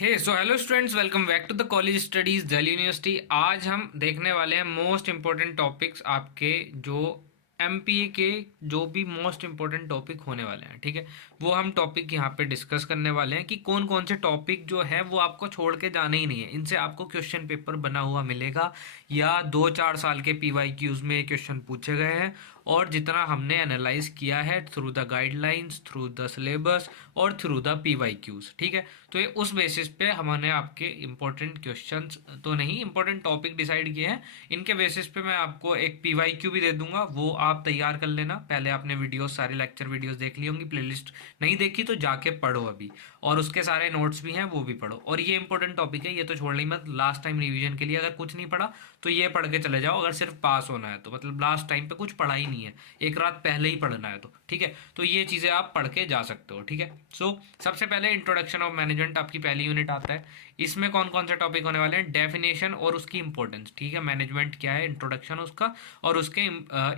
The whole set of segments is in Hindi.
Hello students, welcome back to the college studies Delhi University. आज हम देखने वाले हैं मोस्ट इंपॉर्टेंट टॉपिक्स आपके, जो एमपीए के जो भी मोस्ट इंपॉर्टेंट टॉपिक होने वाले हैं। ठीक है, वो हम टॉपिक यहाँ पे डिस्कस करने वाले हैं कि कौन कौन से टॉपिक जो है वो आपको छोड़ के जाने ही नहीं है। इनसे आपको क्वेश्चन पेपर बना हुआ मिलेगा या 2-4 साल के पीवाईक्यूज में क्वेश्चन पूछे गए हैं। और जितना हमने एनालाइज किया है through the guidelines, through the syllabus और थ्रू द पीवाईक्यूज, ठीक है, तो ये उस बेसिस पे हमने आपके इंपॉर्टेंट क्वेश्चंस तो नहीं, इंपॉर्टेंट टॉपिक डिसाइड किए हैं। इनके बेसिस पे मैं आपको एक पीवाईक्यू भी दे दूंगा, वो आप तैयार कर लेना। पहले आपने वीडियोस, सारे लेक्चर वीडियोस देख ली होंगी, प्लेलिस्ट नहीं देखी तो जाके पढ़ो अभी, और उसके सारे नोट्स भी हैं वो भी पढ़ो। और ये इंपॉर्टेंट टॉपिक है, ये तो छोड़ना ही मत। लास्ट टाइम रिवीजन के लिए अगर कुछ नहीं पढ़ा तो ये पढ़ के चले जाओ, अगर सिर्फ पास होना है तो। मतलब लास्ट टाइम पे कुछ पढ़ा ही नहीं है, एक रात पहले ही पढ़ना है तो, ठीक है, तो ये चीज़ें आप पढ़ के जा सकते हो। ठीक है, सो सबसे पहले इंट्रोडक्शन ऑफ मैनेजमेंट आपकी पहली यूनिट आता है। इसमें कौन कौन से टॉपिक होने वाले हैं? डेफिनेशन और उसकी इंपॉर्टेंस, ठीक है, मैनेजमेंट क्या है, इंट्रोडक्शन उसका, और उसके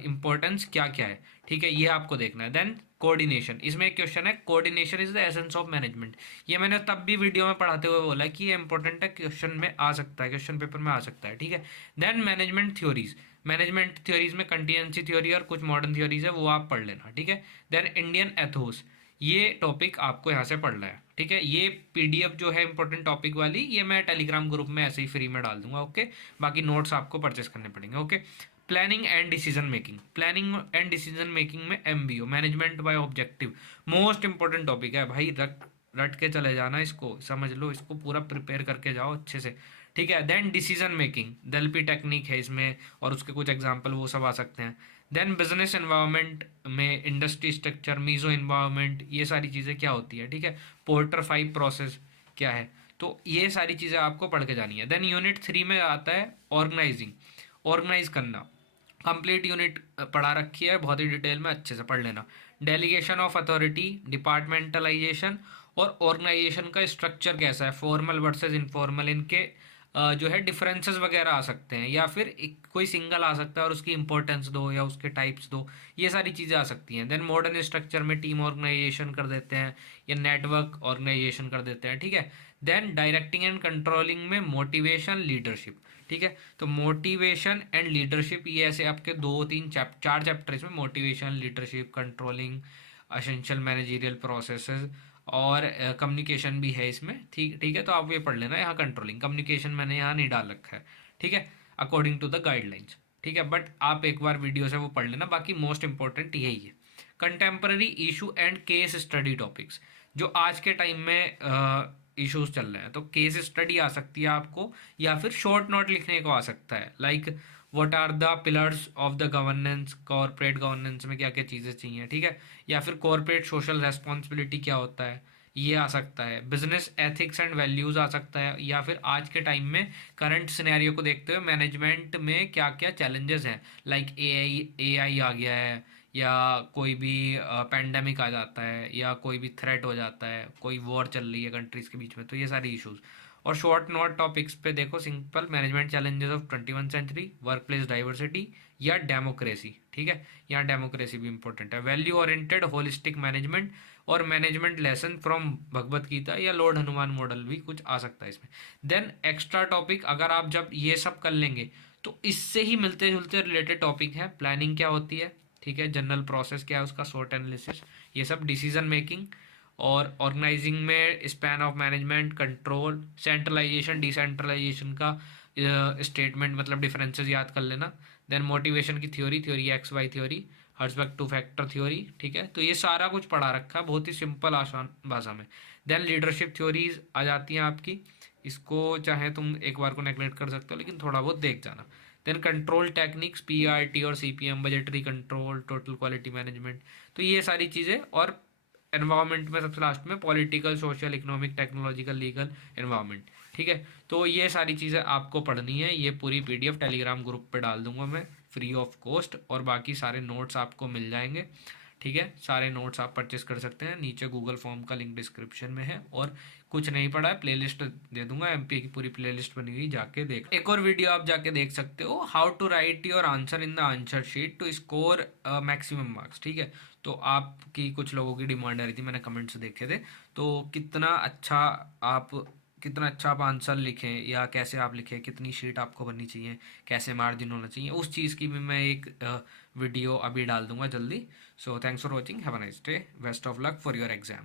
इंपॉर्टेंस क्या क्या है, ठीक है, ये आपको देखना है। देन कोऑर्डिनेशन, इसमें एक क्वेश्चन है, coordination is the essence of management. ये मैंने तब भी वीडियो में पढ़ाते हुए बोला कि ये इंपॉर्टेंट है, क्वेश्चन में आ सकता है, क्वेश्चन पेपर में आ सकता है। ठीक है, then management theories, management theories में कंटीजेंसी थ्योरी और कुछ मॉडर्न थ्योरीज है, वो आप पढ़ लेना। ठीक है, देन इंडियन एथोस, ये टॉपिक आपको यहाँ से पढ़ना है। ठीक है, ये पीडीएफ जो है इंपॉर्टेंट टॉपिक वाली, ये मैं टेलीग्राम ग्रुप में ऐसे ही फ्री में डाल दूंगा। ओके, बाकी नोट्स आपको परचेस करने पड़ेंगे। Okay, planning and decision making, planning and decision making में MBO, management by objective, most important topic है भाई। रट रट के चले जाना, इसको समझ लो, इसको पूरा प्रिपेयर करके जाओ अच्छे से। ठीक है, then decision making, Delphi technique है इसमें, और उसके कुछ एग्जांपल वो सब आ सकते हैं। देन बिजनेस एनवायरनमेंट में इंडस्ट्री स्ट्रक्चर, मीजो एनवायरनमेंट, ये सारी चीज़ें क्या होती है। ठीक है, पोर्टर 5 प्रोसेस क्या है, तो ये सारी चीज़ें आपको पढ़ के जानी है। देन यूनिट 3 में आता है ऑर्गेनाइजिंग, ऑर्गेनाइज करना। कंप्लीट यूनिट पढ़ा रखी है, बहुत ही डिटेल में, अच्छे से पढ़ लेना। डेलीगेशन ऑफ अथॉरिटी, डिपार्टमेंटलाइजेशन और ऑर्गेनाइजेशन का स्ट्रक्चर कैसा है, फॉर्मल वर्सेस इनफॉर्मल, इनके जो है डिफरेंसेस वगैरह आ सकते हैं, या फिर कोई सिंगल आ सकता है और उसकी इंपॉर्टेंस दो या उसके टाइप्स दो, ये सारी चीज़ें आ सकती हैं। देन मॉडर्न स्ट्रक्चर में टीम ऑर्गेनाइजेशन कर देते हैं या नेटवर्क ऑर्गेनाइजेशन कर देते हैं। ठीक है, देन डायरेक्टिंग एंड कंट्रोलिंग में मोटिवेशन, लीडरशिप। ठीक है, तो मोटिवेशन एंड लीडरशिप, ये ऐसे आपके 4 चैप्टर इसमें, motivation, leadership, controlling, essential managerial processes, और कम्युनिकेशन भी है इसमें। ठीक ठीक है, तो आप ये पढ़ लेना। यहाँ कंट्रोलिंग, कम्युनिकेशन मैंने यहाँ नहीं डाल रखा है, ठीक है, अकॉर्डिंग टू द गाइडलाइंस। ठीक है, बट आप एक बार वीडियो से वो पढ़ लेना, बाकी मोस्ट इंपॉर्टेंट यही है। Contemporary issue and case study topics, जो आज के टाइम में इश्यूज चल रहे हैं, तो केस स्टडी आ सकती है आपको, या फिर शॉर्ट नोट लिखने को आ सकता है, like what are the pillars of the governance, corporate governance में क्या क्या चीज़ें चाहिए। ठीक है, या फिर कॉर्पोरेट सोशल रेस्पॉन्सिबिलिटी क्या होता है, ये आ सकता है। बिजनेस एथिक्स एंड वैल्यूज आ सकता है, या फिर आज के टाइम में करंट सिनेरियो को देखते हुए मैनेजमेंट में क्या क्या चैलेंजेस हैं, लाइक एआई आ गया है, या कोई भी पैंडेमिक आ जाता है, या कोई भी थ्रेट हो जाता है, कोई वॉर चल रही है कंट्रीज के बीच में, तो ये सारी इश्यूज। और शॉर्ट नोट टॉपिक्स पे देखो, simple management challenges of 21 century, work place diversity, या डेमोक्रेसी। ठीक है, यहाँ डेमोक्रेसी भी इंपॉर्टेंट है। वैल्यू ओरिएंटेड होलिस्टिक मैनेजमेंट, और management lesson from Bhagavad Gita या लॉर्ड हनुमान मॉडल भी कुछ आ सकता है इसमें। देन एक्स्ट्रा टॉपिक, अगर आप जब ये सब कर लेंगे तो इससे ही मिलते जुलते रिलेटेड टॉपिक है। प्लानिंग क्या होती है, ठीक है, जनरल प्रोसेस क्या है उसका, शॉर्ट एनालिसिस, ये सब, डिसीजन मेकिंग, और ऑर्गेनाइजिंग में span of management, control, centralization, decentralization का स्टेटमेंट, मतलब डिफरेंसेस याद कर लेना। देन मोटिवेशन की theory, theory X Y theory, Herzberg 2 factor theory. ठीक है, तो ये सारा कुछ पढ़ा रखा है बहुत ही सिंपल आसान भाषा में। देन लीडरशिप थ्योरीज आ जाती हैं आपकी, इसको चाहे तुम एक बार को नेगलेक्ट कर सकते हो, लेकिन थोड़ा बहुत देख जाना। देन कंट्रोल टेक्निक्स, पीआरटी और CPM, budgetary control, total quality management, तो ये सारी चीज़ें। और एनवायरनमेंट में सबसे लास्ट में political, social, economic, technological, legal, environment. ठीक है, तो ये सारी चीज़ें आपको पढ़नी है। ये पूरी पीडीएफ टेलीग्राम ग्रुप पे डाल दूंगा मैं फ्री ऑफ कॉस्ट, और बाकी सारे नोट्स आपको मिल जाएंगे। ठीक है, सारे नोट्स आप परचेस कर सकते हैं, नीचे गूगल फॉर्म का लिंक डिस्क्रिप्शन में है। और कुछ नहीं पड़ा है, प्लेलिस्ट दे दूंगा, एमपी की पूरी प्लेलिस्ट बनी हुई, जाके देख। एक और वीडियो आप जाके देख सकते हो, how to write your answer in the answer sheet to score maximum marks. ठीक है, तो आपकी कुछ लोगों की डिमांड आ रही थी, मैंने कमेंट्स देखे थे, तो कितना अच्छा आप कितना अच्छा आप आंसर लिखें या कैसे आप लिखें, कितनी शीट आपको बननी चाहिए, कैसे मार्जिन होना चाहिए, उस चीज़ की भी मैं एक वीडियो अभी डाल दूंगा जल्दी। So thanks for watching, have a nice day, best of luck for your exam.